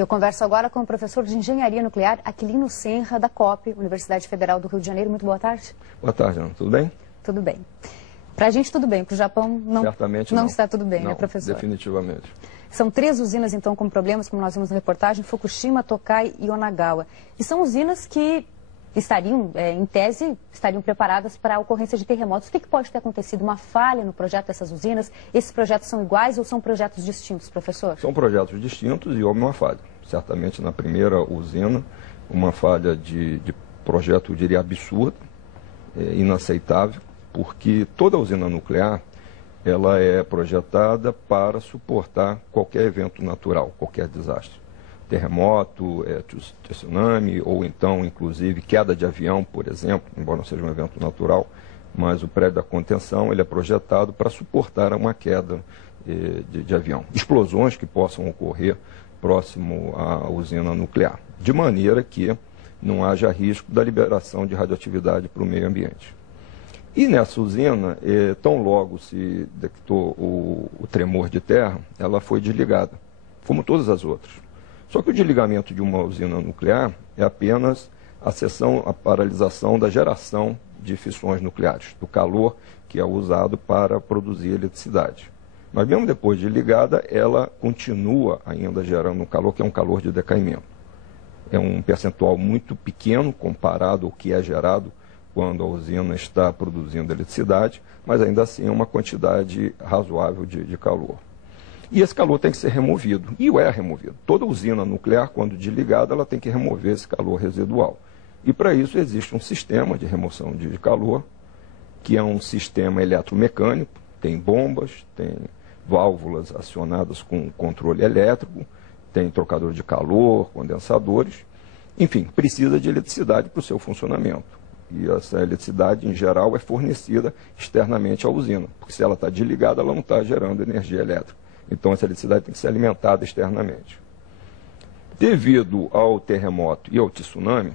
Eu converso agora com o professor de Engenharia Nuclear, Aquilino Senra, da COP, Universidade Federal do Rio de Janeiro. Muito boa tarde. Boa tarde, Ana. Tudo bem? Tudo bem. Para a gente tudo bem, para o Japão não está tudo bem, né, professor? Definitivamente. São 3 usinas, então, com problemas, como nós vimos na reportagem, Fukushima, Tokai e Onagawa. E são usinas que estariam, em tese, estariam preparadas para a ocorrência de terremotos. O que pode ter acontecido? Uma falha no projeto dessas usinas? Esses projetos são iguais ou são projetos distintos, professor? São projetos distintos e houve uma falha. Certamente na primeira usina, uma falha de projeto, eu diria, absurda, inaceitável, porque toda usina nuclear ela é projetada para suportar qualquer evento natural, qualquer desastre. Terremoto, tsunami, ou então, inclusive, queda de avião, por exemplo, embora não seja um evento natural, mas o prédio da contenção ele é projetado para suportar uma queda de avião. Explosões que possam ocorrer próximo à usina nuclear, de maneira que não haja risco da liberação de radioatividade para o meio ambiente. E nessa usina, tão logo se detectou o tremor de terra, ela foi desligada, como todas as outras. Só que o desligamento de uma usina nuclear é apenas a paralisação da geração de fissões nucleares, do calor que é usado para produzir eletricidade. Mas mesmo depois de ligada, ela continua ainda gerando um calor que é um calor de decaimento. É um percentual muito pequeno comparado ao que é gerado quando a usina está produzindo eletricidade, mas ainda assim é uma quantidade razoável de calor. E esse calor tem que ser removido, e é removido. Toda usina nuclear, quando desligada, ela tem que remover esse calor residual. E para isso existe um sistema de remoção de calor, que é um sistema eletromecânico, tem bombas, tem válvulas acionadas com controle elétrico, tem trocador de calor, condensadores, enfim, precisa de eletricidade para o seu funcionamento. E essa eletricidade, em geral, é fornecida externamente à usina, porque se ela está desligada, ela não está gerando energia elétrica. Então, essa eletricidade tem que ser alimentada externamente. Devido ao terremoto e ao tsunami,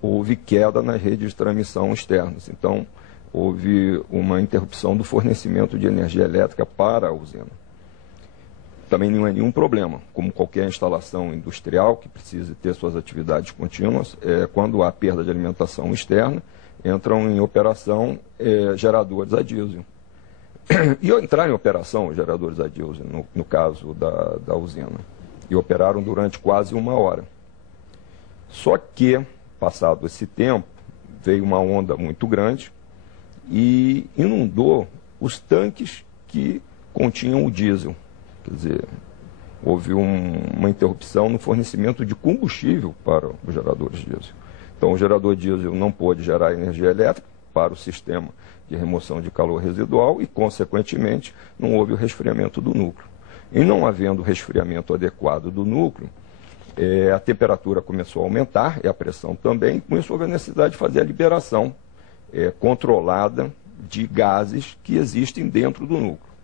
houve queda nas redes de transmissão externas. Então, houve uma interrupção do fornecimento de energia elétrica para a usina. Também não é nenhum problema, como qualquer instalação industrial que precise ter suas atividades contínuas, quando há perda de alimentação externa, entram em operação geradores a diesel. E entraram em operação os geradores a diesel, no caso da usina, e operaram durante quase 1 hora. Só que, passado esse tempo, veio uma onda muito grande e inundou os tanques que continham o diesel. Quer dizer, houve uma interrupção no fornecimento de combustível para os geradores diesel. Então, o gerador diesel não pôde gerar energia elétrica para o sistema de remoção de calor residual e, consequentemente, não houve o resfriamento do núcleo. E não havendo resfriamento adequado do núcleo, a temperatura começou a aumentar, e a pressão também, e começou a haver necessidade de fazer a liberação controlada de gases que existem dentro do núcleo.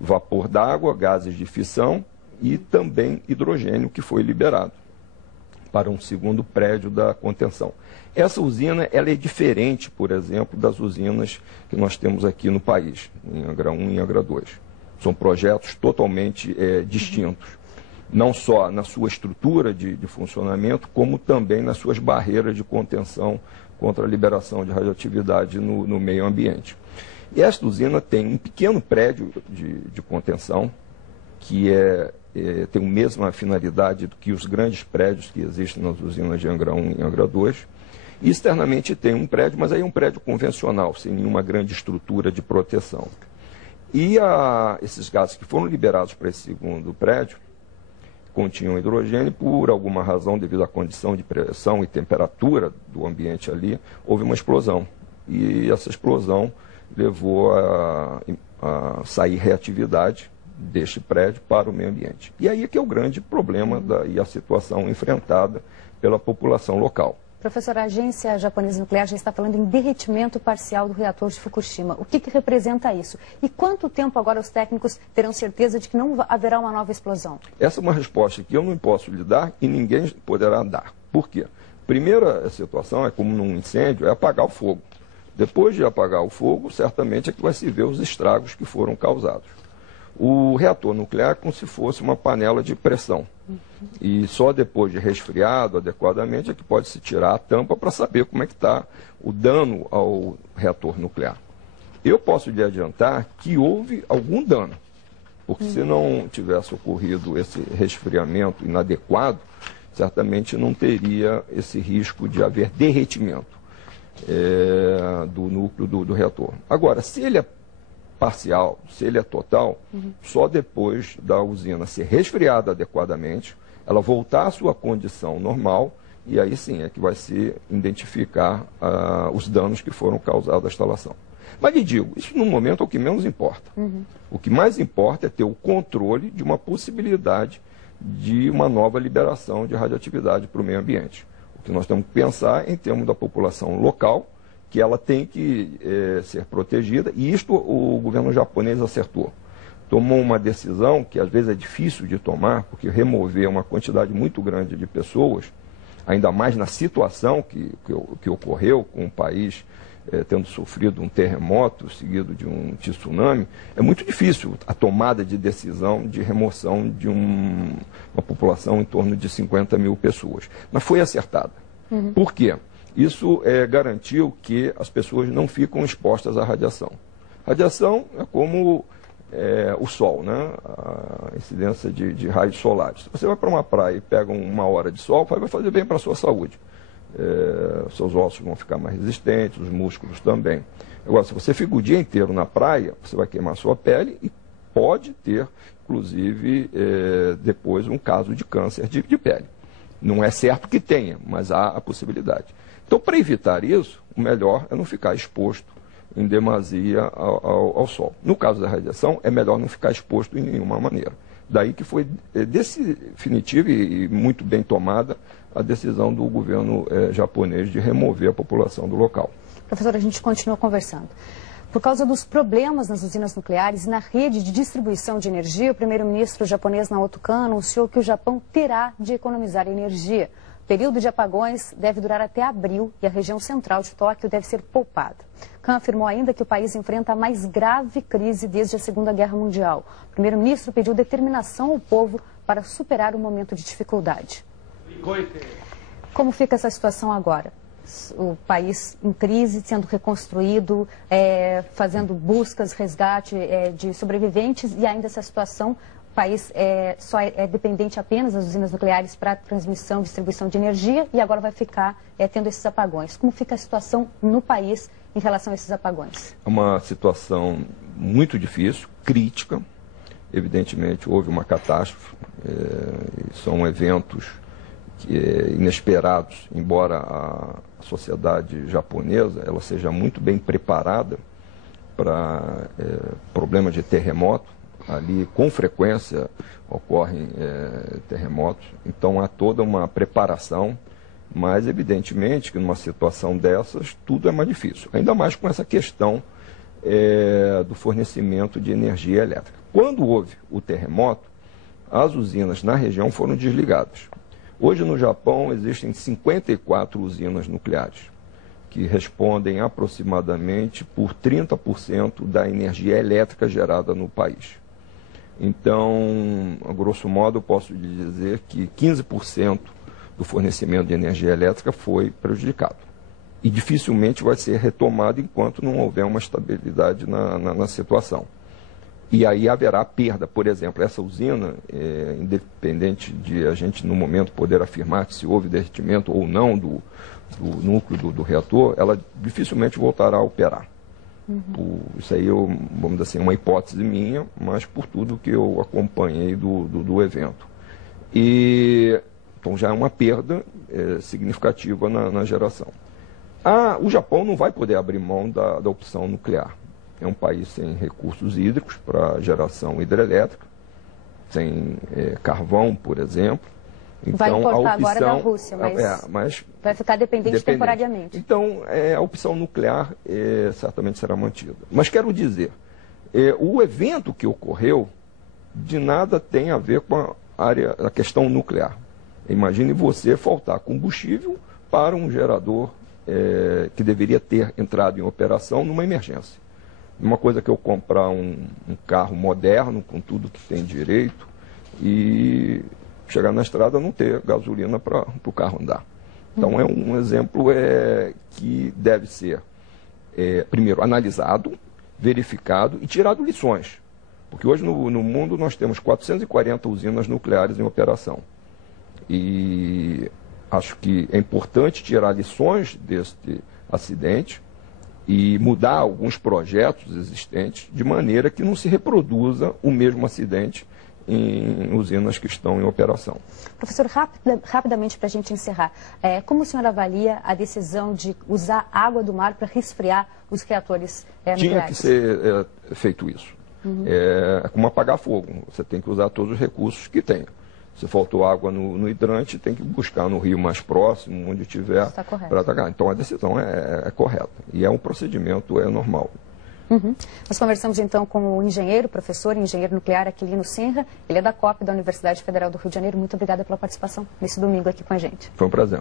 Vapor d'água, gases de fissão e também hidrogênio que foi liberado para um segundo prédio da contenção. Essa usina ela é diferente, por exemplo, das usinas que nós temos aqui no país, em Angra 1 e Angra 2. São projetos totalmente distintos, não só na sua estrutura de funcionamento, como também nas suas barreiras de contenção contra a liberação de radioatividade no meio ambiente. E esta usina tem um pequeno prédio de contenção, que tem a mesma finalidade do que os grandes prédios que existem nas usinas de Angra 1 e Angra 2. E externamente tem um prédio, mas aí é um prédio convencional, sem nenhuma grande estrutura de proteção. E esses gases que foram liberados para esse segundo prédio continham hidrogênio, por alguma razão, devido à condição de pressão e temperatura do ambiente ali, houve uma explosão. E essa explosão levou a sair reatividade deste prédio para o meio ambiente. E aí é que é o grande problema e a situação enfrentada pela população local. Professor, a Agência Japonesa Nuclear já está falando em derretimento parcial do reator de Fukushima. O que representa isso? E quanto tempo agora os técnicos terão certeza de que não haverá uma nova explosão? Essa é uma resposta que eu não posso lhe dar e ninguém poderá dar. Por quê? Primeira situação, como num incêndio, é apagar o fogo. Depois de apagar o fogo, certamente é que vai se ver os estragos que foram causados. O reator nuclear é como se fosse uma panela de pressão. E só depois de resfriado adequadamente é que pode se tirar a tampa para saber como é que está o dano ao reator nuclear. Eu posso lhe adiantar que houve algum dano, porque se não tivesse ocorrido esse resfriamento inadequado, certamente não teria esse risco de haver derretimento do núcleo do reator. Agora, se ele é parcial, se ele é total, só depois da usina ser resfriada adequadamente, ela voltar à sua condição normal, e aí sim é que vai se identificar os danos que foram causados à instalação. Mas lhe digo, isso no momento é o que menos importa. O que mais importa é ter o controle de uma possibilidade de uma nova liberação de radioatividade para o meio ambiente. O que nós temos que pensar em termos da população local, que ela tem que ser protegida, e isto o governo japonês acertou. Tomou uma decisão que às vezes é difícil de tomar, porque remover uma quantidade muito grande de pessoas, ainda mais na situação que ocorreu com o país tendo sofrido um terremoto seguido de um tsunami, é muito difícil a tomada de decisão de remoção de uma população em torno de 50 mil pessoas. Mas foi acertada. Por quê? Isso garantiu que as pessoas não ficam expostas à radiação. Radiação é como o sol, né? A incidência de raios solares. Se você vai para uma praia e pega uma hora de sol, vai fazer bem para a sua saúde. Seus ossos vão ficar mais resistentes, os músculos também. Agora, se você fica o dia inteiro na praia, você vai queimar sua pele e pode ter, inclusive, depois um caso de câncer de pele. Não é certo que tenha, mas há a possibilidade. Então, para evitar isso, o melhor é não ficar exposto em demasia ao sol. No caso da radiação, é melhor não ficar exposto em nenhuma maneira. Daí que foi definitiva e muito bem tomada a decisão do governo japonês de remover a população do local. Professor, a gente continua conversando. Por causa dos problemas nas usinas nucleares e na rede de distribuição de energia, o primeiro-ministro japonês Naoto Kan anunciou que o Japão terá de economizar energia. O período de apagões deve durar até abril e a região central de Tóquio deve ser poupada. Kan afirmou ainda que o país enfrenta a mais grave crise desde a Segunda Guerra Mundial. O primeiro-ministro pediu determinação ao povo para superar o momento de dificuldade. Como fica essa situação agora? O país em crise, sendo reconstruído, fazendo buscas, resgate de sobreviventes, e ainda essa situação, o país só é dependente apenas das usinas nucleares para transmissão e distribuição de energia, e agora vai ficar tendo esses apagões. Como fica a situação no país em relação a esses apagões? É uma situação muito difícil, crítica. Evidentemente, houve uma catástrofe, são eventos inesperados, embora a sociedade japonesa ela seja muito bem preparada para problemas de terremoto. Ali, com frequência, ocorrem terremotos. Então, há toda uma preparação, mas, evidentemente, que numa situação dessas, tudo é mais difícil. Ainda mais com essa questão do fornecimento de energia elétrica. Quando houve o terremoto, as usinas na região foram desligadas. Hoje, no Japão, existem 54 usinas nucleares, que respondem aproximadamente por 30% da energia elétrica gerada no país. Então, a grosso modo, eu posso lhe dizer que 15% do fornecimento de energia elétrica foi prejudicado. E dificilmente vai ser retomado enquanto não houver uma estabilidade na situação. E aí haverá perda. Por exemplo, essa usina, independente de a gente, no momento, poder afirmar se houve derretimento ou não do núcleo do reator, ela dificilmente voltará a operar. Isso aí, vamos dizer assim, uma hipótese minha, mas por tudo que eu acompanhei do evento. Então já é uma perda significativa na geração. O Japão não vai poder abrir mão da opção nuclear. É um país sem recursos hídricos para geração hidrelétrica, sem carvão, então, por exemplo. Então, vai importar agora da Rússia, mas vai ficar dependente temporariamente. Então, a opção nuclear certamente será mantida. Mas quero dizer, o evento que ocorreu de nada tem a ver com a questão nuclear. Imagine você faltar combustível para um gerador que deveria ter entrado em operação numa emergência. Uma coisa que eu comprar um carro moderno, com tudo que tem direito, e chegar na estrada não ter gasolina para o carro andar. Então é um exemplo que deve ser, primeiro, analisado, verificado e tirado lições. Porque hoje no mundo nós temos 440 usinas nucleares em operação. E acho que é importante tirar lições deste acidente e mudar alguns projetos existentes de maneira que não se reproduza o mesmo acidente em usinas que estão em operação. Professor, rapidamente para a gente encerrar, como o senhor avalia a decisão de usar água do mar para resfriar os reatores nucleares? Tinha que ser feito isso. É como apagar fogo, você tem que usar todos os recursos que tem. Se faltou água no hidrante, tem que buscar no rio mais próximo, onde tiver, para atacar. Então a decisão é correta e é um procedimento normal. Nós conversamos então com o engenheiro, professor e engenheiro nuclear Aquilino Senra. Ele é da COP da Universidade Federal do Rio de Janeiro. Muito obrigada pela participação nesse domingo aqui com a gente. Foi um prazer.